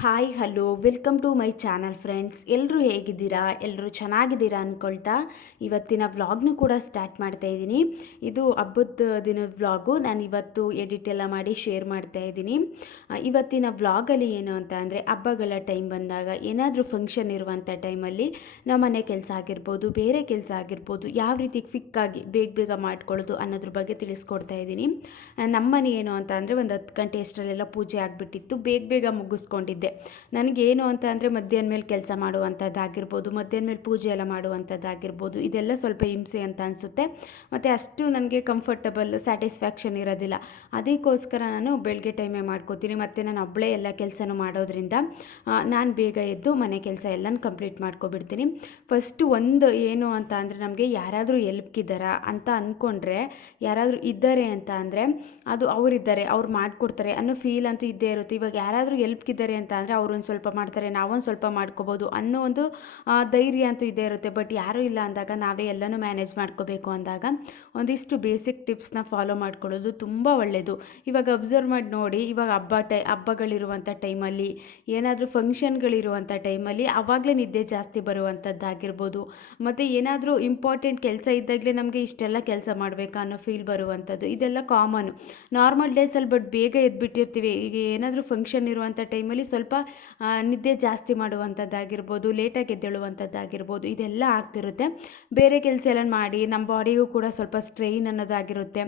Hi hello welcome to my channel friends. ಎಲ್ಲರೂ ಹೇಗಿದ್ದೀರಾ? ಎಲ್ಲರೂ ಚೆನ್ನಾಗಿದ್ದೀರಾ ಅಂದ್ಕೊಳ್ತಾ ಇವತ್ತಿನ ವ್ಲಾಗ್ನು ಕೂಡ ಸ್ಟಾರ್ಟ್ ಮಾಡ್ತಾ ಇದ್ದೀನಿ. ಇದು ಹಬ್ಬದ ದಿನದ ವ್ಲಾಗು. ನಾನು ಇವತ್ತು ಎಡಿಟ್ ಎಲ್ಲ ಮಾಡಿ ಶೇರ್ ಮಾಡ್ತಾ ಇದ್ದೀನಿ. ಇವತ್ತಿನ ವ್ಲಾಗಲ್ಲಿ ಏನು ಅಂತ ಅಂದರೆ, ಹಬ್ಬಗಳ ಟೈಮ್ ಬಂದಾಗ ಏನಾದರೂ ಫಂಕ್ಷನ್ ಇರುವಂಥ ಟೈಮಲ್ಲಿ ನಮ್ಮ ಮನೆ ಕೆಲಸ ಆಗಿರ್ಬೋದು, ಬೇರೆ ಕೆಲಸ ಆಗಿರ್ಬೋದು, ಯಾವ ರೀತಿ ಕ್ವಿಕ್ಕಾಗಿ ಬೇಗ ಬೇಗ ಮಾಡ್ಕೊಳ್ಳೋದು ಅನ್ನೋದ್ರ ಬಗ್ಗೆ ತಿಳಿಸ್ಕೊಡ್ತಾ ಇದ್ದೀನಿ. ನಮ್ಮ ಮನೆ ಏನು ಅಂತ ಅಂದರೆ, ಒಂದು 10 ಗಂಟೆ ಅಷ್ಟರಲ್ಲೆಲ್ಲ ಪೂಜೆ ಆಗಿಬಿಟ್ಟಿತ್ತು. ಬೇಗ ಬೇಗ ಮುಗಿಸ್ಕೊಂಡಿದ್ದೆ. ನನಗೇನು ಅಂತ ಅಂದರೆ, ಮಧ್ಯಾಹ್ನ ಮೇಲೆ ಕೆಲಸ ಮಾಡುವಂಥದ್ದಾಗಿರ್ಬೋದು, ಮಧ್ಯಾಹ್ನ ಮೇಲೆ ಪೂಜೆ ಎಲ್ಲ ಮಾಡುವಂಥದ್ದಾಗಿರ್ಬೋದು, ಇದೆಲ್ಲ ಸ್ವಲ್ಪ ಹಿಂಸೆ ಅಂತ ಅನಿಸುತ್ತೆ. ಮತ್ತು ಅಷ್ಟು ನನಗೆ ಕಂಫರ್ಟಬಲ್ ಸ್ಯಾಟಿಸ್ಫ್ಯಾಕ್ಷನ್ ಇರೋದಿಲ್ಲ. ಅದಕ್ಕೋಸ್ಕರ ನಾನು ಬೆಳಗ್ಗೆ ಟೈಮೇ ಮಾಡ್ಕೋತೀನಿ. ಮತ್ತು ನಾನು ಒಬ್ಬಳೇ ಎಲ್ಲ ಕೆಲಸನೂ ಮಾಡೋದ್ರಿಂದ ನಾನು ಬೇಗ ಎದ್ದು ಮನೆ ಕೆಲಸ ಎಲ್ಲನೂ ಕಂಪ್ಲೀಟ್ ಮಾಡ್ಕೊಬಿಡ್ತೀನಿ. ಫಸ್ಟು ಒಂದು ಏನು ಅಂತ ಅಂದರೆ, ನಮಗೆ ಯಾರಾದರೂ ಎಲ್ಪ್ಗಿದ್ದಾರಾ ಅಂತ ಅಂದ್ಕೊಂಡ್ರೆ, ಯಾರಾದರೂ ಇದ್ದಾರೆ ಅಂತ ಅಂದರೆ ಅದು ಅವರಿದ್ದಾರೆ, ಅವ್ರು ಮಾಡಿಕೊಡ್ತಾರೆ ಅನ್ನೋ ಫೀಲ್ ಅಂತೂ ಇದ್ದೇ ಇರುತ್ತೆ. ಇವಾಗ ಯಾರಾದರೂ ಎಲ್ಪ್ಗಿದ್ದಾರೆ ಅಂತ ಅಂದರೆ, ಅವರೊಂದು ಸ್ವಲ್ಪ ಮಾಡ್ತಾರೆ, ನಾವೊಂದು ಸ್ವಲ್ಪ ಮಾಡ್ಕೋಬೋದು ಅನ್ನೋ ಒಂದು ಧೈರ್ಯ ಅಂತೂ ಇದ್ದೇ ಇರುತ್ತೆ. ಬಟ್ ಯಾರೂ ಇಲ್ಲ ಅಂದಾಗ, ನಾವೇ ಎಲ್ಲನೂ ಮ್ಯಾನೇಜ್ ಮಾಡ್ಕೋಬೇಕು ಅಂದಾಗ ಒಂದಿಷ್ಟು ಬೇಸಿಕ್ ಟಿಪ್ಸ್ನ ಫಾಲೋ ಮಾಡ್ಕೊಳ್ಳೋದು ತುಂಬ ಒಳ್ಳೆಯದು. ಇವಾಗ ಅಬ್ಸರ್ವ್ ಮಾಡಿ ನೋಡಿ, ಇವಾಗ ಹಬ್ಬಗಳಿರುವಂಥ ಟೈಮಲ್ಲಿ, ಏನಾದರೂ ಫಂಕ್ಷನ್ಗಳಿರುವಂಥ ಟೈಮಲ್ಲಿ ಆವಾಗಲೇ ನಿದ್ದೆ ಜಾಸ್ತಿ ಬರುವಂಥದ್ದಾಗಿರ್ಬೋದು. ಮತ್ತು ಏನಾದರೂ ಇಂಪಾರ್ಟೆಂಟ್ ಕೆಲಸ ಇದ್ದಾಗಲೇ ನಮಗೆ ಇಷ್ಟೆಲ್ಲ ಕೆಲಸ ಮಾಡಬೇಕಾ ಅನ್ನೋ ಫೀಲ್ ಬರುವಂಥದ್ದು, ಇದೆಲ್ಲ ಕಾಮನು ನಾರ್ಮಲ್ ಡೇಸಲ್ಲಿ. ಬಟ್ ಬೇಗ ಎದ್ಬಿಟ್ಟಿರ್ತೀವಿ. ಈಗ ಏನಾದರೂ ಫಂಕ್ಷನ್ ಇರುವಂಥ ಟೈಮಲ್ಲಿ ಸ್ವಲ್ಪ ನಿದ್ದೆ ಜಾಸ್ತಿ ಮಾಡುವಂಥದ್ದಾಗಿರ್ಬೋದು, ಲೇಟಾಗಿ ಎದ್ದೇಳುವಂಥದ್ದಾಗಿರ್ಬೋದು, ಇದೆಲ್ಲ ಆಗ್ತಿರುತ್ತೆ. ಬೇರೆ ಕೆಲಸ ಎಲ್ಲ ಮಾಡಿ ನಮ್ಮ ಬಾಡಿಗೂ ಕೂಡ ಸ್ವಲ್ಪ ಸ್ಟ್ರೈನ್ ಅನ್ನೋದಾಗಿರುತ್ತೆ.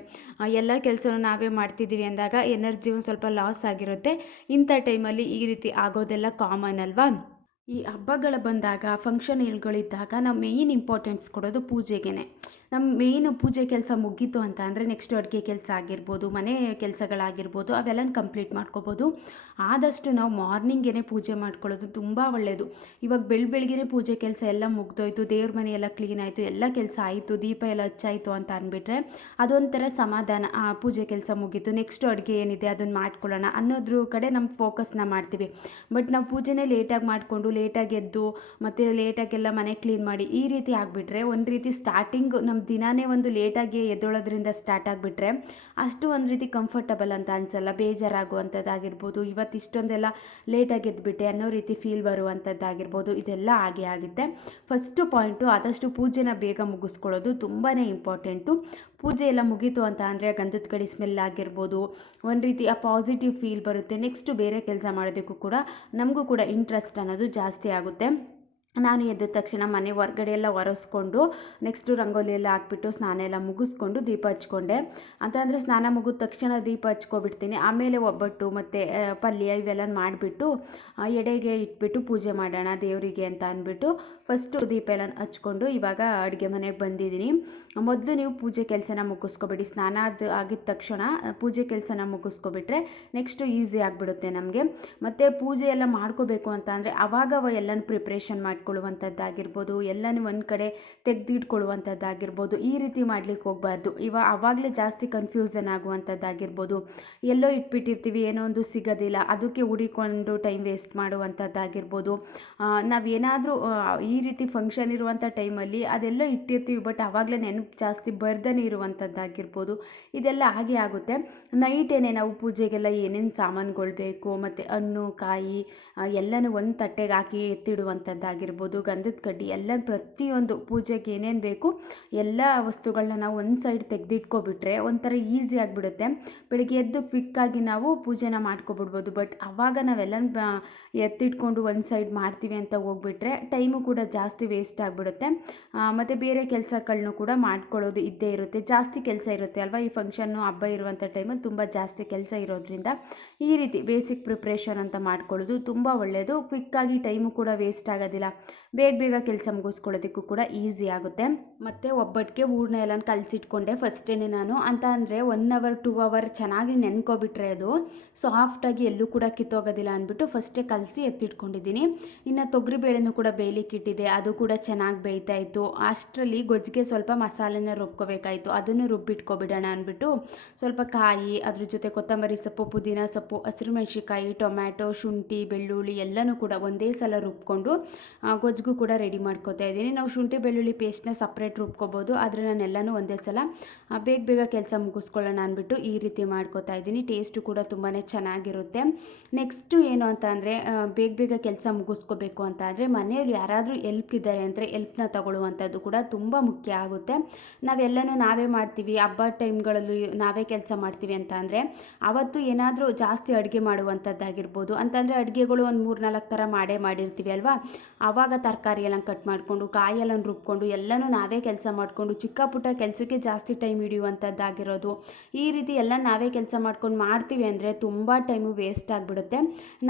ಎಲ್ಲ ಕೆಲಸನೂ ನಾವೇ ಮಾಡ್ತಿದ್ದೀವಿ ಅಂದಾಗ ಎನರ್ಜಿ ಒಂದು ಸ್ವಲ್ಪ ಲಾಸ್ ಆಗಿರುತ್ತೆ. ಇಂಥ ಟೈಮಲ್ಲಿ ಈ ರೀತಿ ಆಗೋದೆಲ್ಲ ಕಾಮನ್ ಅಲ್ವಾ? ಈ ಹಬ್ಬಗಳ ಬಂದಾಗ, ಫಂಕ್ಷನ್ಗಳಿದ್ದಾಗ ನಾವು ಮೇಯ್ನ್ ಇಂಪಾರ್ಟೆನ್ಸ್ ಕೊಡೋದು ಪೂಜೆಗೆ. ನಮ್ಮ ಮೇಯ್ನು ಪೂಜೆ ಕೆಲಸ ಮುಗೀತು ಅಂತ ಅಂದರೆ, ನೆಕ್ಸ್ಟು ಅಡುಗೆ ಕೆಲಸ ಆಗಿರ್ಬೋದು, ಮನೆ ಕೆಲಸಗಳಾಗಿರ್ಬೋದು, ಅವೆಲ್ಲನ ಕಂಪ್ಲೀಟ್ ಮಾಡ್ಕೋಬೋದು. ಆದಷ್ಟು ನಾವು ಮಾರ್ನಿಂಗೇ ಪೂಜೆ ಮಾಡ್ಕೊಳ್ಳೋದು ತುಂಬ ಒಳ್ಳೆಯದು. ಇವಾಗ ಬೆಳಗ್ಗೆನೇ ಪೂಜೆ ಕೆಲಸ ಎಲ್ಲ ಮುಗ್ದೋಯ್ತು, ದೇವ್ರ ಮನೆ ಎಲ್ಲ ಕ್ಲೀನ್ ಆಯಿತು, ಎಲ್ಲ ಕೆಲಸ ಆಯಿತು, ದೀಪ ಎಲ್ಲ ಹಚ್ಚಾಯಿತು ಅಂತ ಅಂದ್ಬಿಟ್ರೆ ಅದೊಂಥರ ಸಮಾಧಾನ. ಪೂಜೆ ಕೆಲಸ ಮುಗೀತು, ನೆಕ್ಸ್ಟು ಅಡುಗೆ ಏನಿದೆ ಅದನ್ನು ಮಾಡ್ಕೊಳ್ಳೋಣ ಅನ್ನೋದ್ರ ಕಡೆ ನಮ್ಮ ಫೋಕಸ್ನ ಮಾಡ್ತೀವಿ. ಬಟ್ ನಾವು ಪೂಜೆನೇ ಲೇಟಾಗಿ ಮಾಡಿಕೊಂಡು, ಲೇಟಾಗಿ ಎದ್ದು, ಮತ್ತು ಲೇಟಾಗೆಲ್ಲ ಮನೆ ಕ್ಲೀನ್ ಮಾಡಿ ಈ ರೀತಿ ಆಗಿಬಿಟ್ರೆ, ಒಂದು ರೀತಿ ಸ್ಟಾರ್ಟಿಂಗ್ ನಮ್ಮ ದಿನಾನೇ ಒಂದು ಲೇಟಾಗಿ ಎದ್ದೊಳೋದ್ರಿಂದ ಸ್ಟಾರ್ಟ್ ಆಗಿಬಿಟ್ರೆ ಅಷ್ಟು ಒಂದು ರೀತಿ ಕಂಫರ್ಟಬಲ್ ಅಂತ ಅನಿಸಲ್ಲ. ಬೇಜಾರಾಗುವಂಥದ್ದಾಗಿರ್ಬೋದು, ಇವತ್ತು ಇಷ್ಟೊಂದೆಲ್ಲ ಲೇಟಾಗಿ ಎದ್ಬಿಟ್ಟೆ ಅನ್ನೋ ರೀತಿ ಫೀಲ್ ಬರುವಂಥದ್ದಾಗಿರ್ಬೋದು, ಇದೆಲ್ಲ ಆಗೇ ಆಗುತ್ತೆ. ಫಸ್ಟು ಪಾಯಿಂಟು, ಆದಷ್ಟು ಪೂಜೆನ ಬೇಗ ಮುಗಿಸ್ಕೊಳ್ಳೋದು ತುಂಬಾ ಇಂಪಾರ್ಟೆಂಟು. ಪೂಜೆ ಎಲ್ಲ ಮುಗೀತು ಅಂತ ಅಂದರೆ ಗಂಧದ ಕಡಿ ಸ್ಮೆಲ್ ಆಗಿರ್ಬೋದು, ಒಂದು ರೀತಿ ಆ ಪಾಸಿಟಿವ್ ಫೀಲ್ ಬರುತ್ತೆ. ನೆಕ್ಸ್ಟು ಬೇರೆ ಕೆಲಸ ಮಾಡೋದಕ್ಕೂ ಕೂಡ ನಮಗೂ ಕೂಡ ಇಂಟ್ರೆಸ್ಟ್ ಅನ್ನೋದು ಜಾಸ್ತಿ ಆಗುತ್ತೆ. ನಾನು ಎದ್ದ ತಕ್ಷಣ ಮನೆ ಹೊರಗಡೆ ಎಲ್ಲ ಒರೆಸ್ಕೊಂಡು, ನೆಕ್ಸ್ಟು ರಂಗೋಲಿ ಎಲ್ಲ ಹಾಕ್ಬಿಟ್ಟು, ಸ್ನಾನ ಎಲ್ಲ ಮುಗಿಸ್ಕೊಂಡು ದೀಪ ಹಚ್ಕೊಂಡೆ ಅಂತ ಅಂದರೆ, ಸ್ನಾನ ಮುಗಿದ ತಕ್ಷಣ ದೀಪ ಹಚ್ಕೊಬಿಡ್ತೀನಿ. ಆಮೇಲೆ ಒಬ್ಬಟ್ಟು ಮತ್ತು ಪಲ್ಯ ಇವೆಲ್ಲ ಮಾಡಿಬಿಟ್ಟು ಎಡೆಗೆ ಇಟ್ಬಿಟ್ಟು ಪೂಜೆ ಮಾಡೋಣ ದೇವರಿಗೆ ಅಂತ ಅಂದ್ಬಿಟ್ಟು ಫಸ್ಟು ದೀಪ ಎಲ್ಲ ಹಚ್ಕೊಂಡು ಇವಾಗ ಅಡುಗೆ ಮನೆಗೆ ಬಂದಿದ್ದೀನಿ. ಮೊದಲು ನೀವು ಪೂಜೆ ಕೆಲಸನ ಮುಗಿಸ್ಕೊಬಿಡಿ. ಸ್ನಾನ ಆಗಿದ ತಕ್ಷಣ ಪೂಜೆ ಕೆಲಸನ ಮುಗಿಸ್ಕೊಬಿಟ್ರೆ ನೆಕ್ಸ್ಟು ಈಸಿ ಆಗಿಬಿಡುತ್ತೆ ನಮಗೆ. ಮತ್ತು ಪೂಜೆ ಎಲ್ಲ ಮಾಡ್ಕೋಬೇಕು ಅಂತ ಅಂದರೆ ಆವಾಗ ಎಲ್ಲನೂ ಪ್ರಿಪ್ರೇಷನ್ ಮಾಡ್ಕೊಳ್ಳುವಂಥದ್ದಾಗಿರ್ಬೋದು, ಎಲ್ಲನೂ ಒಂದು ಕಡೆ ತೆಗೆದಿಟ್ಕೊಳ್ಳುವಂಥದ್ದಾಗಿರ್ಬೋದು, ಈ ರೀತಿ ಮಾಡ್ಲಿಕ್ಕೆ ಹೋಗಬಾರ್ದು. ಆವಾಗಲೇ ಜಾಸ್ತಿ ಕನ್ಫ್ಯೂಸನ್ ಆಗುವಂಥದ್ದಾಗಿರ್ಬೋದು. ಎಲ್ಲೋ ಇಟ್ಬಿಟ್ಟಿರ್ತೀವಿ, ಏನೋ ಒಂದು ಸಿಗೋದಿಲ್ಲ, ಅದಕ್ಕೆ ಹುಡಿಕೊಂಡು ಟೈಮ್ ವೇಸ್ಟ್ ಮಾಡುವಂಥದ್ದಾಗಿರ್ಬೋದು. ನಾವೇನಾದರೂ ಈ ರೀತಿ ಫಂಕ್ಷನ್ ಇರುವಂಥ ಟೈಮಲ್ಲಿ ಅದೆಲ್ಲೋ ಇಟ್ಟಿರ್ತೀವಿ, ಬಟ್ ಆವಾಗಲೇ ನೆನಪು ಜಾಸ್ತಿ ಬರ್ದೇ ಇರುವಂಥದ್ದಾಗಿರ್ಬೋದು, ಇದೆಲ್ಲ ಹಾಗೆ ಆಗುತ್ತೆ. ನೈಟೇನೆ ನಾವು ಪೂಜೆಗೆಲ್ಲ ಏನೇನು ಸಾಮಾನುಗಳು ಬೇಕು, ಮತ್ತು ಹಣ್ಣು ಕಾಯಿ ಎಲ್ಲನೂ ಒಂದು ತಟ್ಟೆಗೆ ಹಾಕಿ ಎತ್ತಿಡುವಂಥದ್ದಾಗಿರ್ಬೋದು, ಗಂಧದ ಕಡ್ಡಿ ಎಲ್ಲ ಪ್ರತಿಯೊಂದು ಪೂಜೆಗೆ ಏನೇನು ಬೇಕು ಎಲ್ಲ ವಸ್ತುಗಳನ್ನ ನಾವು ಒಂದು ಸೈಡ್ ತೆಗೆದಿಟ್ಕೊಬಿಟ್ರೆ ಒಂಥರ ಈಸಿ ಆಗಿಬಿಡುತ್ತೆ. ಬೆಳಗ್ಗೆ ಎದ್ದು ಕ್ವಿಕ್ಕಾಗಿ ನಾವು ಪೂಜೆನ ಮಾಡ್ಕೊಬಿಡ್ಬೋದು. ಬಟ್ ಆವಾಗ ನಾವೆಲ್ಲ ಎತ್ತಿಟ್ಕೊಂಡು ಒಂದು ಸೈಡ್ ಮಾಡ್ತೀವಿ ಅಂತ ಹೋಗ್ಬಿಟ್ರೆ ಟೈಮು ಕೂಡ ಜಾಸ್ತಿ ವೇಸ್ಟ್ ಆಗಿಬಿಡುತ್ತೆ. ಮತ್ತು ಬೇರೆ ಕೆಲಸಗಳನ್ನೂ ಕೂಡ ಮಾಡ್ಕೊಳ್ಳೋದು ಇದ್ದೇ ಇರುತ್ತೆ. ಜಾಸ್ತಿ ಕೆಲಸ ಇರುತ್ತೆ ಅಲ್ವಾ, ಈ ಫಂಕ್ಷನ್ನು ಹಬ್ಬ ಇರುವಂಥ ಟೈಮಲ್ಲಿ ತುಂಬ ಜಾಸ್ತಿ ಕೆಲಸ ಇರೋದ್ರಿಂದ ಈ ರೀತಿ ಬೇಸಿಕ್ ಪ್ರಿಪ್ರೇಷನ್ ಅಂತ ಮಾಡ್ಕೊಳ್ಳೋದು ತುಂಬ ಒಳ್ಳೆಯದು. ಕ್ವಿಕ್ಕಾಗಿ ಟೈಮು ಕೂಡ ವೇಸ್ಟ್ ಆಗೋದಿಲ್ಲ, ಬೇಗ ಬೇಗ ಕೆಲಸ ಮುಗಿಸ್ಕೊಳ್ಳೋದಕ್ಕೂ ಕೂಡ ಈಸಿ ಆಗುತ್ತೆ. ಮತ್ತು ಒಬ್ಬಟ್ಟಿಗೆ ಹೂರಣ ಎಲ್ಲ ಕಲಸಿಟ್ಕೊಂಡೆ ಫಸ್ಟೇನೆ ನಾನು. ಅಂತ ಅಂದರೆ 1 ಅವರ್ 2 ಅವರ್ ಚೆನ್ನಾಗಿ ನೆನ್ಕೊಬಿಟ್ರೆ ಅದು ಸಾಫ್ಟಾಗಿ ಎಲ್ಲೂ ಕೂಡ ಕಿತ್ತೋಗೋದಿಲ್ಲ ಅಂದ್ಬಿಟ್ಟು ಫಸ್ಟೇ ಕಲಸಿ ಎತ್ತಿಟ್ಕೊಂಡಿದ್ದೀನಿ. ಇನ್ನು ತೊಗರಿಬೇಳೆನೂ ಕೂಡ ಬೇಯಲಿಕ್ಕೆ ಇಟ್ಟಿದೆ, ಅದು ಕೂಡ ಚೆನ್ನಾಗಿ ಬೇಯ್ತಾ ಇತ್ತು. ಅಷ್ಟರಲ್ಲಿ ಗೊಜ್ಜಿಗೆ ಸ್ವಲ್ಪ ಮಸಾಲೆನ ರುಬ್ಕೋಬೇಕಾಯಿತು, ಅದನ್ನು ರುಬ್ಬಿಟ್ಕೊಬಿಡೋಣ ಅಂದ್ಬಿಟ್ಟು ಸ್ವಲ್ಪ ಕಾಯಿ, ಅದ್ರ ಜೊತೆ ಕೊತ್ತಂಬರಿ ಸೊಪ್ಪು, ಪುದೀನ ಸೊಪ್ಪು, ಹಸಿರು ಮೆಣಸಿನ್ಕಾಯಿ, ಟೊಮ್ಯಾಟೊ, ಶುಂಠಿ, ಬೆಳ್ಳುಳ್ಳಿ ಎಲ್ಲನೂ ಕೂಡ ಒಂದೇ ಸಲ ರುಬ್ಕೊಂಡು ಗೊಜ್ಜು ಕೂಡ ರೆಡಿ ಮಾಡ್ಕೊತಾ ಇದ್ದೀನಿ. ನಾವು ಶುಂಠಿ ಬೆಳ್ಳುಳ್ಳಿ ಪೇಸ್ಟ್ನ ಸಪ್ರೇಟ್ ರುಬ್ಕೋಬೋದು, ಆದರೆ ನಾನೆಲ್ಲನೂ ಒಂದೇ ಸಲ ಬೇಗ ಬೇಗ ಕೆಲಸ ಮುಗಿಸ್ಕೊಳ್ಳೋಣ ಅಂದ್ಬಿಟ್ಟು ಈ ರೀತಿ ಮಾಡ್ಕೊತಾ ಇದ್ದೀನಿ. ಟೇಸ್ಟು ಕೂಡ ತುಂಬಾ ಚೆನ್ನಾಗಿರುತ್ತೆ. ನೆಕ್ಸ್ಟು ಏನು ಅಂತ ಅಂದರೆ ಬೇಗ ಬೇಗ ಕೆಲಸ ಮುಗಿಸ್ಕೋಬೇಕು ಅಂತ ಅಂದರೆ ಮನೆಯಲ್ಲಿ ಯಾರಾದರೂ ಎಲ್ಪ್ ಇದ್ದಾರೆ ಅಂದರೆ ಎಲ್ಪ್ನ ತಗೊಳ್ಳುವಂಥದ್ದು ಕೂಡ ತುಂಬ ಮುಖ್ಯ ಆಗುತ್ತೆ. ನಾವೆಲ್ಲನೂ ನಾವೇ ಮಾಡ್ತೀವಿ, ಹಬ್ಬ ಟೈಮ್ಗಳಲ್ಲೂ ನಾವೇ ಕೆಲಸ ಮಾಡ್ತೀವಿ ಅಂತ ಅಂದರೆ ಅವತ್ತು ಏನಾದರೂ ಜಾಸ್ತಿ ಅಡುಗೆ ಮಾಡುವಂಥದ್ದಾಗಿರ್ಬೋದು. ಅಂತಂದರೆ ಅಡುಗೆಗಳು ಒಂದು 3-4 ಥರ ಮಾಡಿರ್ತೀವಿ ಅಲ್ವಾ, ಆವಾಗ ತರಕಾರಿ ಎಲ್ಲ ಕಟ್ ಮಾಡಿಕೊಂಡು ಕಾಯೆಲ್ಲ ರುಬ್ಕೊಂಡು ಎಲ್ಲನೂ ನಾವೇ ಕೆಲಸ ಮಾಡಿಕೊಂಡು ಚಿಕ್ಕ ಪುಟ್ಟ ಕೆಲಸಕ್ಕೆ ಜಾಸ್ತಿ ಟೈಮ್ ಹಿಡಿಯುವಂಥದ್ದಾಗಿರೋದು. ಈ ರೀತಿ ಎಲ್ಲ ನಾವೇ ಕೆಲಸ ಮಾಡ್ಕೊಂಡು ಮಾಡ್ತೀವಿ ಅಂದರೆ ತುಂಬ ಟೈಮು ವೇಸ್ಟ್ ಆಗಿಬಿಡುತ್ತೆ.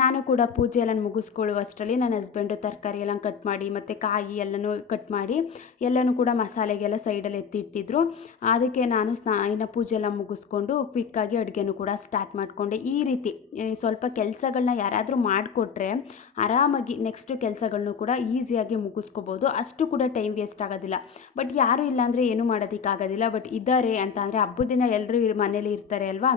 ನಾನು ಕೂಡ ಪೂಜೆ ಎಲ್ಲ ಮುಗಿಸ್ಕೊಳ್ಳುವಷ್ಟರಲ್ಲಿ ನನ್ನ ಹಸ್ಬೆಂಡು ತರಕಾರಿ ಎಲ್ಲ ಕಟ್ ಮಾಡಿ ಮತ್ತು ಕಾಯಿ ಎಲ್ಲನೂ ಕಟ್ ಮಾಡಿ ಎಲ್ಲನೂ ಕೂಡ ಮಸಾಲೆಗೆಲ್ಲ ಸೈಡಲ್ಲಿ ಎತ್ತಿಟ್ಟಿದ್ರು. ಅದಕ್ಕೆ ನಾನು ಇನ್ನು ಪೂಜೆ ಎಲ್ಲ ಮುಗಿಸ್ಕೊಂಡು ಕ್ವಿಕ್ಕಾಗಿ ಅಡುಗೆನೂ ಕೂಡ ಸ್ಟಾರ್ಟ್ ಮಾಡಿಕೊಂಡೆ. ಈ ರೀತಿ ಸ್ವಲ್ಪ ಕೆಲಸಗಳನ್ನ ಯಾರಾದರೂ ಮಾಡಿಕೊಟ್ರೆ ಆರಾಮಾಗಿ ನೆಕ್ಸ್ಟ್ ಕೆಲಸಗಳನ್ನೂ ಕೂಡ ಈಸಿಯಾಗಿ ಮುಗಿಸ್ಕೋಬೋದು. ಅಷ್ಟು ಕೂಡ ಟೈಮ್ ವೇಸ್ಟ್ ಆಗೋದಿಲ್ಲ. ಬಟ್ ಯಾರೂ ಇಲ್ಲಾಂದರೆ ಏನೂ ಮಾಡೋದಕ್ಕಾಗೋದಿಲ್ಲ. ಬಟ್ ಇದ್ದಾರೆ ಅಂತ ಅಂದರೆ ಹಬ್ಬದ ದಿನ ಎಲ್ಲರೂ ಮನೇಲಿ ಇರ್ತಾರೆ ಅಲ್ವಾ,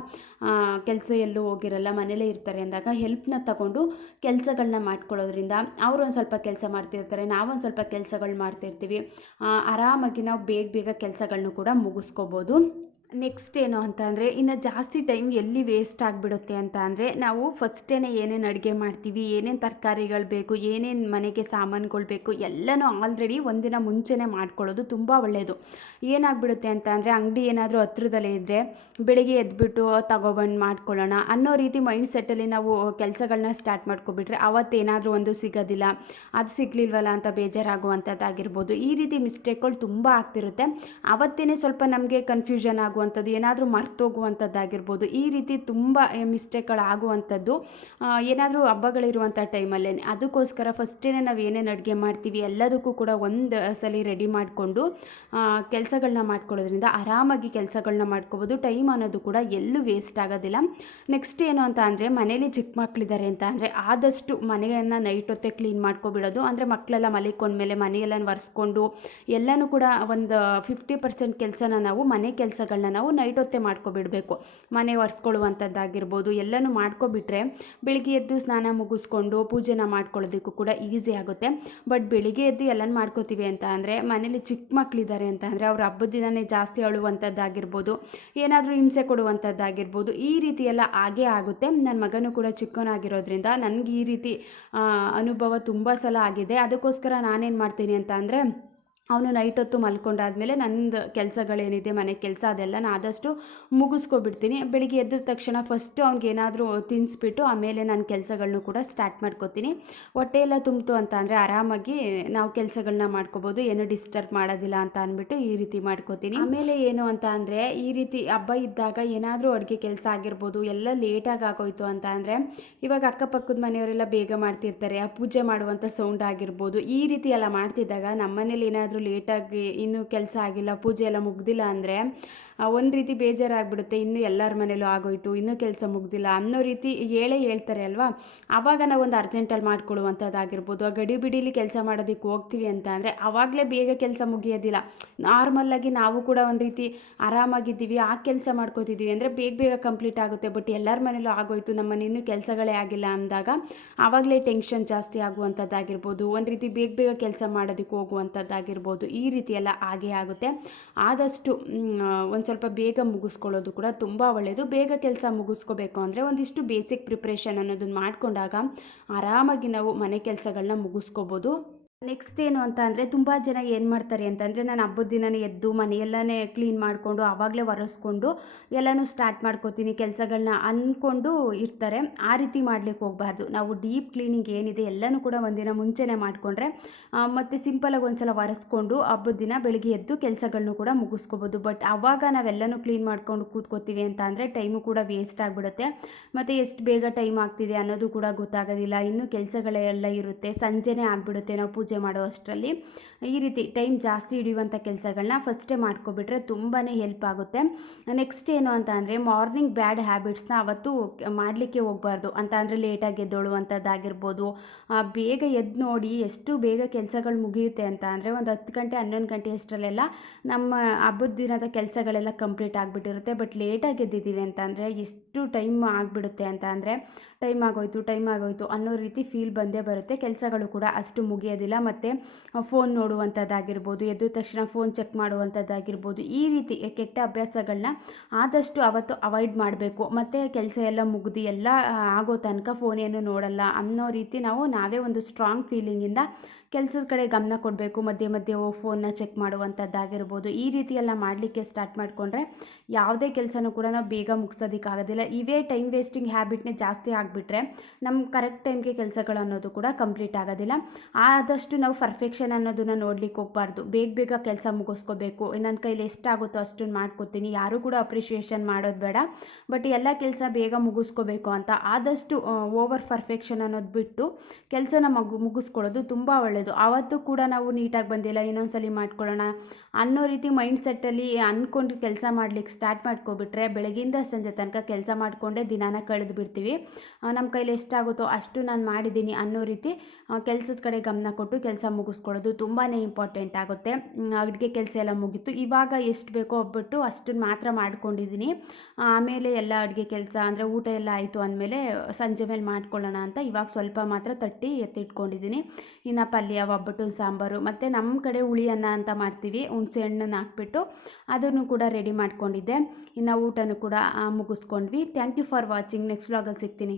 ಕೆಲಸ ಎಲ್ಲೂ ಹೋಗಿರಲ್ಲ, ಮನೇಲೇ ಇರ್ತಾರೆ ಅಂದಾಗ ಹೆಲ್ಪ್ನ ತಗೊಂಡು ಕೆಲಸಗಳನ್ನ ಮಾಡ್ಕೊಳ್ಳೋದ್ರಿಂದ ಅವರು ಒಂದು ಸ್ವಲ್ಪ ಕೆಲಸ ಮಾಡ್ತಿರ್ತಾರೆ, ನಾವೊಂದು ಸ್ವಲ್ಪ ಕೆಲಸಗಳು ಮಾಡ್ತಿರ್ತೀವಿ. ಆರಾಮಾಗಿ ನಾವು ಬೇಗ ಬೇಗ ಕೆಲಸಗಳನ್ನೂ ಕೂಡ ಮುಗಿಸ್ಕೋಬೋದು. ನೆಕ್ಸ್ಟ್ ಏನು ಅಂತ ಅಂದರೆ ಇನ್ನು ಜಾಸ್ತಿ ಟೈಮ್ ಎಲ್ಲಿ ವೇಸ್ಟ್ ಆಗಿಬಿಡುತ್ತೆ ಅಂತ ಅಂದರೆ ನಾವು ಫಸ್ಟೇ ಏನೇನು ಅಡುಗೆ ಮಾಡ್ತೀವಿ, ಏನೇನು ತರಕಾರಿಗಳು ಬೇಕು, ಏನೇನು ಮನೆಗೆ ಸಾಮಾನುಗಳು ಬೇಕು ಎಲ್ಲನೂ ಆಲ್ರೆಡಿ ಒಂದಿನ ಮುಂಚೆನೇ ಮಾಡ್ಕೊಳ್ಳೋದು ತುಂಬ ಒಳ್ಳೆಯದು. ಏನಾಗ್ಬಿಡುತ್ತೆ ಅಂತ ಅಂದರೆ ಅಂಗಡಿ ಏನಾದರೂ ಹತ್ರದಲ್ಲೇ ಇದ್ದರೆ ಬೆಳಿಗ್ಗೆ ಎದ್ಬಿಟ್ಟು ತಗೊಬಂದು ಮಾಡ್ಕೊಳ್ಳೋಣ ಅನ್ನೋ ರೀತಿ ಮೈಂಡ್ ಸೆಟ್ಟಲ್ಲಿ ನಾವು ಕೆಲಸಗಳನ್ನ ಸ್ಟಾರ್ಟ್ ಮಾಡ್ಕೊಬಿಟ್ರೆ ಅವತ್ತೇನಾದರೂ ಒಂದು ಸಿಗೋದಿಲ್ಲ, ಅದು ಸಿಗಲಿಲ್ವಲ್ಲ ಅಂತ ಬೇಜಾರಾಗುವಂಥದ್ದಾಗಿರ್ಬೋದು. ಈ ರೀತಿ ಮಿಸ್ಟೇಕ್ಗಳು ತುಂಬ ಆಗ್ತಿರುತ್ತೆ. ಅವತ್ತೇ ಸ್ವಲ್ಪ ನಮಗೆ ಕನ್ಫ್ಯೂಷನ್ ಆಗುವಂಥದ್ದು, ಏನಾದರೂ ಮರ್ತೋಗುವಂಥದ್ದಾಗಿರ್ಬೋದು. ಈ ರೀತಿ ತುಂಬ ಮಿಸ್ಟೇಕ್ಗಳಾಗುವಂಥದ್ದು ಏನಾದರೂ ಹಬ್ಬಗಳಿರುವಂಥ ಟೈಮಲ್ಲೇ. ಅದಕ್ಕೋಸ್ಕರ ಫಸ್ಟೇ ನಾವು ಏನೇನು ಅಡುಗೆ ಮಾಡ್ತೀವಿ ಎಲ್ಲದಕ್ಕೂ ಕೂಡ ಒಂದು ಸಲ ರೆಡಿ ಮಾಡಿಕೊಂಡು ಕೆಲಸಗಳನ್ನ ಮಾಡ್ಕೊಳ್ಳೋದ್ರಿಂದ ಆರಾಮಾಗಿ ಕೆಲಸಗಳನ್ನ ಮಾಡ್ಕೋಬೋದು. ಟೈಮ್ ಅನ್ನೋದು ಕೂಡ ಎಲ್ಲೂ ವೇಸ್ಟ್ ಆಗೋದಿಲ್ಲ. ನೆಕ್ಸ್ಟ್ ಏನು ಅಂತ ಅಂದರೆ ಮನೇಲಿ ಚಿಕ್ಕ ಮಕ್ಕಳಿದ್ದಾರೆ ಅಂತ ಅಂದರೆ ಆದಷ್ಟು ಮನೆಯನ್ನು ನೈಟ್ ಹೊತ್ತೇ ಕ್ಲೀನ್ ಮಾಡ್ಕೊಬಿಡೋದು. ಅಂದರೆ ಮಕ್ಕಳೆಲ್ಲ ಮಲಿಕೊಂಡ್ಮೇಲೆ ಮನೆಯೆಲ್ಲ ಒರೆಸ್ಕೊಂಡು ಎಲ್ಲನೂ ಕೂಡ ಒಂದು 50% ಕೆಲಸನ ನಾವು ಮನೆ ಕೆಲಸಗಳನ್ನ ನಾವು ನೈಟ್ ಹೊತ್ತೇ ಮಾಡ್ಕೊಬಿಡಬೇಕು. ಮನೆ ಒರೆಸ್ಕೊಳ್ಳುವಂಥದ್ದಾಗಿರ್ಬೋದು ಎಲ್ಲನೂ ಮಾಡ್ಕೊಬಿಟ್ರೆ ಬೆಳಿಗ್ಗೆ ಎದ್ದು ಸ್ನಾನ ಮುಗಿಸ್ಕೊಂಡು ಪೂಜೆನ ಮಾಡ್ಕೊಳ್ಳೋದಕ್ಕೂ ಕೂಡ ಈಸಿ ಆಗುತ್ತೆ. ಬಟ್ ಬೆಳಿಗ್ಗೆ ಎದ್ದು ಎಲ್ಲನೂ ಮಾಡ್ಕೋತೀವಿ ಅಂತ ಅಂದರೆ ಮನೇಲಿ ಚಿಕ್ಕ ಮಕ್ಕಳಿದ್ದಾರೆ ಅಂತ ಅಂದರೆ ಅವ್ರ ಹಬ್ಬದ ದಿನವೇ ಜಾಸ್ತಿ ಅಳುವಂಥದ್ದಾಗಿರ್ಬೋದು, ಏನಾದರೂ ಹಿಂಸೆ ಕೊಡುವಂಥದ್ದಾಗಿರ್ಬೋದು. ಈ ರೀತಿ ಎಲ್ಲ ಆಗೇ ಆಗುತ್ತೆ. ನನ್ನ ಮಗನೂ ಕೂಡ ಚಿಕ್ಕವನಾಗಿರೋದ್ರಿಂದ ನನಗೆ ಈ ರೀತಿ ಅನುಭವ ತುಂಬ ಸಲ ಆಗಿದೆ. ಅದಕ್ಕೋಸ್ಕರ ನಾನೇನು ಮಾಡ್ತೀನಿ ಅಂತ ಅಂದರೆ ಅವನು ನೈಟ್ ಹೊತ್ತು ಮಲ್ಕೊಂಡಾದಮೇಲೆ ನಂದು ಕೆಲಸಗಳೇನಿದೆ ಮನೆ ಕೆಲಸ ಅದೆಲ್ಲ ನಾನು ಆದಷ್ಟು ಮುಗಿಸ್ಕೊಬಿಡ್ತೀನಿ. ಬೆಳಿಗ್ಗೆ ಎದ್ದ ತಕ್ಷಣ ಫಸ್ಟು ಅವ್ನಿಗೇನಾದರೂ ತಿನ್ನಿಸ್ಬಿಟ್ಟು ಆಮೇಲೆ ನಾನು ಕೆಲಸಗಳನ್ನೂ ಕೂಡ ಸ್ಟಾರ್ಟ್ ಮಾಡ್ಕೋತೀನಿ. ಹೊಟ್ಟೆ ಎಲ್ಲ ತುಂಬಿತು ಅಂತ ಅಂದರೆ ಆರಾಮಾಗಿ ನಾವು ಕೆಲಸಗಳನ್ನ ಮಾಡ್ಕೋಬೋದು, ಏನೂ ಡಿಸ್ಟರ್ಬ್ ಮಾಡೋದಿಲ್ಲ ಅಂತ ಅಂದ್ಬಿಟ್ಟು ಈ ರೀತಿ ಮಾಡ್ಕೋತೀನಿ. ಆಮೇಲೆ ಏನು ಅಂತ ಅಂದರೆ ಈ ರೀತಿ ಹಬ್ಬ ಇದ್ದಾಗ ಏನಾದರೂ ಅಡುಗೆ ಕೆಲಸ ಆಗಿರ್ಬೋದು ಎಲ್ಲ ಲೇಟಾಗಿ ಆಗೋಯ್ತು ಅಂತ ಅಂದರೆ ಇವಾಗ ಅಕ್ಕಪಕ್ಕದ ಮನೆಯವರೆಲ್ಲ ಬೇಗ ಮಾಡ್ತಿರ್ತಾರೆ, ಆ ಪೂಜೆ ಮಾಡುವಂಥ ಸೌಂಡ್ ಆಗಿರ್ಬೋದು. ಈ ರೀತಿ ಎಲ್ಲ ಮಾಡ್ತಿದ್ದಾಗ ನಮ್ಮ ಮನೇಲಿ ಏನಾದರೂ ಲೇಟಾಗಿ ಇನ್ನೂ ಕೆಲಸ ಆಗಿಲ್ಲ, ಪೂಜೆ ಎಲ್ಲ ಮುಗ್ದಿಲ್ಲ ಅಂದರೆ ಒಂದು ರೀತಿ ಬೇಜಾರಾಗ್ಬಿಡುತ್ತೆ. ಇನ್ನೂ ಎಲ್ಲರ ಮನೇಲೂ ಆಗೋಯ್ತು, ಇನ್ನೂ ಕೆಲಸ ಮುಗ್ದಿಲ್ಲ ಅನ್ನೋ ರೀತಿ ಹೇಳ್ತಾರೆ ಅಲ್ವಾ. ಆವಾಗ ನಾವು ಒಂದು ಅರ್ಜೆಂಟಲ್ಲಿ ಮಾಡ್ಕೊಳ್ಳುವಂಥದ್ದಾಗಿರ್ಬೋದು. ಆ ಗಡಿ ಬಿಡಿಲಿ ಕೆಲಸ ಮಾಡೋದಕ್ಕೆ ಹೋಗ್ತೀವಿ ಅಂತ ಅಂದರೆ ಆವಾಗಲೇ ಬೇಗ ಕೆಲಸ ಮುಗಿಯೋದಿಲ್ಲ. ನಾರ್ಮಲ್ಲಾಗಿ ನಾವು ಕೂಡ ಒಂದು ರೀತಿ ಆರಾಮಾಗಿದ್ದೀವಿ, ಆ ಕೆಲಸ ಮಾಡ್ಕೋತಿದ್ದೀವಿ ಅಂದರೆ ಬೇಗ ಬೇಗ ಕಂಪ್ಲೀಟ್ ಆಗುತ್ತೆ. ಬಟ್ ಎಲ್ಲರ ಮನೇಲೂ ಆಗೋಯ್ತು, ನಮ್ಮ ಮನೆ ಇನ್ನೂ ಕೆಲಸಗಳೇ ಆಗಿಲ್ಲ ಅಂದಾಗ ಆವಾಗಲೇ ಟೆನ್ಷನ್ ಜಾಸ್ತಿ ಆಗುವಂಥದ್ದಾಗಿರ್ಬೋದು, ಒಂದು ರೀತಿ ಬೇಗ ಬೇಗ ಕೆಲಸ ಮಾಡೋದಕ್ಕೆ ಹೋಗುವಂಥದ್ದಾಗಿರ್ಬೋದು. ಈ ರೀತಿ ಎಲ್ಲ ಆಗೇ ಆಗುತ್ತೆ. ಆದಷ್ಟು ಒಂದು ಸ್ವಲ್ಪ ಬೇಗ ಮುಗಿಸ್ಕೊಳ್ಳೋದು ಕೂಡ ತುಂಬ ಒಳ್ಳೆಯದು. ಬೇಗ ಕೆಲಸ ಮುಗಿಸ್ಕೋಬೇಕು ಅಂದರೆ ಒಂದಿಷ್ಟು ಬೇಸಿಕ್ ಪ್ರಿಪ್ರೇಷನ್ ಅನ್ನೋದನ್ನು ಮಾಡಿಕೊಂಡಾಗ ಆರಾಮಾಗಿ ನಾವು ಮನೆ ಕೆಲಸಗಳನ್ನ ಮುಗಿಸ್ಕೋಬೋದು. ನೆಕ್ಸ್ಟ್ ಏನು ಅಂತ ಅಂದರೆ ತುಂಬ ಜನ ಏನು ಮಾಡ್ತಾರೆ ಅಂತಂದರೆ ನಾನು ಹಬ್ಬದ ದಿನವೇ ಎದ್ದು ಮನೆಯೆಲ್ಲನೇ ಕ್ಲೀನ್ ಮಾಡಿಕೊಂಡು ಆವಾಗಲೇ ಒರೆಸ್ಕೊಂಡು ಎಲ್ಲನೂ ಸ್ಟಾರ್ಟ್ ಮಾಡ್ಕೋತೀನಿ ಕೆಲಸಗಳನ್ನ ಅಂದ್ಕೊಂಡು ಇರ್ತಾರೆ. ಆ ರೀತಿ ಮಾಡಲಿಕ್ಕೆ ಹೋಗಬಾರ್ದು. ನಾವು ಡೀಪ್ ಕ್ಲೀನಿಂಗ್ ಏನಿದೆ ಎಲ್ಲನೂ ಕೂಡ ಒಂದಿನ ಮುಂಚೆನೇ ಮಾಡಿಕೊಂಡ್ರೆ ಮತ್ತು ಸಿಂಪಲಾಗಿ ಒಂದು ಸಲ ಒರೆಸ್ಕೊಂಡು ಹಬ್ಬದ ದಿನ ಬೆಳಿಗ್ಗೆ ಎದ್ದು ಕೆಲಸಗಳನ್ನೂ ಕೂಡ ಮುಗಿಸ್ಕೋಬೋದು. ಬಟ್ ಆವಾಗ ನಾವೆಲ್ಲನೂ ಕ್ಲೀನ್ ಮಾಡ್ಕೊಂಡು ಕೂತ್ಕೋತೀವಿ ಅಂತ ಅಂದರೆ ಟೈಮು ಕೂಡ ವೇಸ್ಟ್ ಆಗಿಬಿಡುತ್ತೆ. ಮತ್ತು ಎಷ್ಟು ಬೇಗ ಟೈಮ್ ಆಗ್ತಿದೆ ಅನ್ನೋದು ಕೂಡ ಗೊತ್ತಾಗೋದಿಲ್ಲ. ಇನ್ನೂ ಕೆಲಸಗಳೆಲ್ಲ ಇರುತ್ತೆ, ಸಂಜೆನೇ ಆಗಿಬಿಡುತ್ತೆ ನಾವು ಪೂಜೆ ಮಾಡೋ ಅಷ್ಟರಲ್ಲಿ. ಈ ರೀತಿ ಟೈಮ್ ಜಾಸ್ತಿ ಹಿಡಿಯುವಂಥ ಕೆಲಸಗಳನ್ನ ಫಸ್ಟೇ ಮಾಡ್ಕೊಬಿಟ್ರೆ ತುಂಬಾ ಹೆಲ್ಪ್ ಆಗುತ್ತೆ. ನೆಕ್ಸ್ಟ್ ಏನು ಅಂತ ಅಂದರೆ ಮಾರ್ನಿಂಗ್ ಬ್ಯಾಡ್ ಹ್ಯಾಬಿಟ್ಸ್ನ ಅವತ್ತು ಮಾಡಲಿಕ್ಕೆ ಹೋಗಬಾರ್ದು. ಅಂತ ಅಂದರೆ ಲೇಟಾಗಿ ಎದ್ದೊಳುವಂಥದ್ದಾಗಿರ್ಬೋದು. ಬೇಗ ಎದ್ದು ನೋಡಿ ಎಷ್ಟು ಬೇಗ ಕೆಲಸಗಳು ಮುಗಿಯುತ್ತೆ ಅಂತ ಅಂದರೆ ಒಂದು 10 ಗಂಟೆ 11 ಗಂಟೆ ಅಷ್ಟರಲ್ಲೆಲ್ಲ ನಮ್ಮ ಹಬ್ಬದ ದಿನದ ಕೆಲಸಗಳೆಲ್ಲ ಕಂಪ್ಲೀಟ್ ಆಗಿಬಿಟ್ಟಿರುತ್ತೆ. ಬಟ್ ಲೇಟಾಗಿ ಎದ್ದಿದ್ದೀವಿ ಅಂತ ಅಂದರೆ ಎಷ್ಟು ಟೈಮ್ ಆಗಿಬಿಡುತ್ತೆ ಅಂತ ಅಂದರೆ ಟೈಮ್ ಆಗೋಯ್ತು ಅನ್ನೋ ರೀತಿ ಫೀಲ್ ಬಂದೇ ಬರುತ್ತೆ. ಕೆಲಸಗಳು ಕೂಡ ಅಷ್ಟು ಮುಗಿಯೋದಿಲ್ಲ. ಮತ್ತು ಫೋನ್ ನೋಡುವಂಥದ್ದಾಗಿರ್ಬೋದು, ಎದ್ದ ತಕ್ಷಣ ಫೋನ್ ಚೆಕ್ ಮಾಡುವಂಥದ್ದಾಗಿರ್ಬೋದು, ಈ ರೀತಿ ಕೆಟ್ಟ ಅಭ್ಯಾಸಗಳನ್ನ ಆದಷ್ಟು ಅವತ್ತು ಅವಾಯ್ಡ್ ಮಾಡಬೇಕು. ಮತ್ತು ಕೆಲಸ ಎಲ್ಲ ಮುಗಿದು ಎಲ್ಲ ಆಗೋ ತನಕ ಫೋನ್ ಏನು ನೋಡಲ್ಲ ಅನ್ನೋ ರೀತಿ ನಾವೇ ಒಂದು ಸ್ಟ್ರಾಂಗ್ ಫೀಲಿಂಗಿಂದ ಕೆಲಸದ ಕಡೆ ಗಮನ ಕೊಡಬೇಕು. ಮಧ್ಯೆ ಮಧ್ಯೆ ಫೋನ್ನ ಚೆಕ್ ಮಾಡುವಂಥದ್ದಾಗಿರ್ಬೋದು, ಈ ರೀತಿ ಎಲ್ಲ ಮಾಡಲಿಕ್ಕೆ ಸ್ಟಾರ್ಟ್ ಮಾಡಿಕೊಂಡ್ರೆ ಯಾವುದೇ ಕೆಲಸನೂ ಕೂಡ ನಾವು ಬೇಗ ಮುಗಿಸೋದಕ್ಕಾಗೋದಿಲ್ಲ. ಇವೇ ಟೈಮ್ ವೇಸ್ಟಿಂಗ್ ಹ್ಯಾಬಿಟ್ನೇ ಜಾಸ್ತಿ ಆಗಿಬಿಟ್ರೆ ನಮ್ಮ ಕರೆಕ್ಟ್ ಟೈಮ್ಗೆ ಕೆಲಸಗಳು ಅನ್ನೋದು ಕೂಡ ಕಂಪ್ಲೀಟ್ ಆಗೋದಿಲ್ಲ. ಆದಷ್ಟು ನಾವು ಪರ್ಫೆಕ್ಷನ್ ಅನ್ನೋದನ್ನು ನೋಡ್ಲಿಕ್ಕೆ ಹೋಗಬಾರ್ದು. ಬೇಗ ಬೇಗ ಕೆಲಸ ಮುಗಿಸ್ಕೋಬೇಕು, ನನ್ನ ಕೈಲಿ ಎಷ್ಟಾಗುತ್ತೋ ಅಷ್ಟನ್ನು ಮಾಡ್ಕೋತೀನಿ, ಯಾರೂ ಕೂಡ ಅಪ್ರಿಷಿಯೇಷನ್ ಮಾಡೋದು ಬೇಡ, ಬಟ್ ಎಲ್ಲ ಕೆಲಸ ಬೇಗ ಮುಗಿಸ್ಕೋಬೇಕು ಅಂತ ಆದಷ್ಟು ಓವರ್ ಪರ್ಫೆಕ್ಷನ್ ಅನ್ನೋದು ಬಿಟ್ಟು ಕೆಲಸನ ಮುಗಿಸ್ಕೊಳ್ಳೋದು ತುಂಬ ಒಳ್ಳೆಯದು. ಆವತ್ತು ಕೂಡ ನಾವು ನೀಟಾಗಿ ಬಂದಿಲ್ಲ, ಇನ್ನೊಂದ್ಸಲಿ ಮಾಡ್ಕೊಳ್ಳೋಣ ಅನ್ನೋ ರೀತಿ ಮೈಂಡ್ ಸೆಟ್ಟಲ್ಲಿ ಅಂದ್ಕೊಂಡು ಕೆಲಸ ಮಾಡ್ಲಿಕ್ಕೆ ಸ್ಟಾರ್ಟ್ ಮಾಡ್ಕೊಬಿಟ್ರೆ ಬೆಳಗಿಂದ ಸಂಜೆ ತನಕ ಕೆಲಸ ಮಾಡಿಕೊಂಡೇ ದಿನಾನ ಕಳೆದು ಬಿಡ್ತೀವಿ. ನಮ್ಮ ಕೈಲಿ ಎಷ್ಟಾಗುತ್ತೋ ಅಷ್ಟು ನಾನು ಮಾಡಿದ್ದೀನಿ ಅನ್ನೋ ರೀತಿ ಕೆಲಸದ ಕಡೆ ಗಮನ ಕೊಟ್ಟು ಕೆಲಸ ಮುಗಿಸ್ಕೊಳ್ಳೋದು ತುಂಬಾ ಇಂಪಾರ್ಟೆಂಟ್ ಆಗುತ್ತೆ. ಅಡುಗೆ ಕೆಲಸ ಎಲ್ಲ ಮುಗೀತು, ಇವಾಗ ಎಷ್ಟು ಬೇಕೋ ಒಬ್ಬಟ್ಟು ಅಷ್ಟನ್ನು ಮಾತ್ರ ಮಾಡ್ಕೊಂಡಿದ್ದೀನಿ. ಆಮೇಲೆ ಎಲ್ಲ ಅಡುಗೆ ಕೆಲಸ ಅಂದರೆ ಊಟ ಎಲ್ಲ ಆಯಿತು ಅಂದಮೇಲೆ ಸಂಜೆ ಮೇಲೆ ಮಾಡ್ಕೊಳ್ಳೋಣ ಅಂತ ಇವಾಗ ಸ್ವಲ್ಪ ಮಾತ್ರ ತಟ್ಟಿ ಎತ್ತಿಟ್ಕೊಂಡಿದ್ದೀನಿ. ಇನ್ನು ಪಲ್ಯ, ಒಬ್ಬಟ್ಟು, ಸಾಂಬಾರು ಮತ್ತು ನಮ್ಮ ಕಡೆ ಹುಳಿ ಅನ್ನ ಅಂತ ಮಾಡ್ತೀವಿ, ಹುಣಸೆ ಹಣ್ಣನ್ನು ಹಾಕ್ಬಿಟ್ಟು ಅದನ್ನು ಕೂಡ ರೆಡಿ ಮಾಡ್ಕೊಂಡಿದ್ದೆ. ಇನ್ನು ಊಟನೂ ಕೂಡ ಮುಗಿಸ್ಕೊಂಡ್ವಿ. Thank you for watching. Next ವ್ಲಾಗಲ್ಲಿ ಸಿಗ್ತೀನಿ.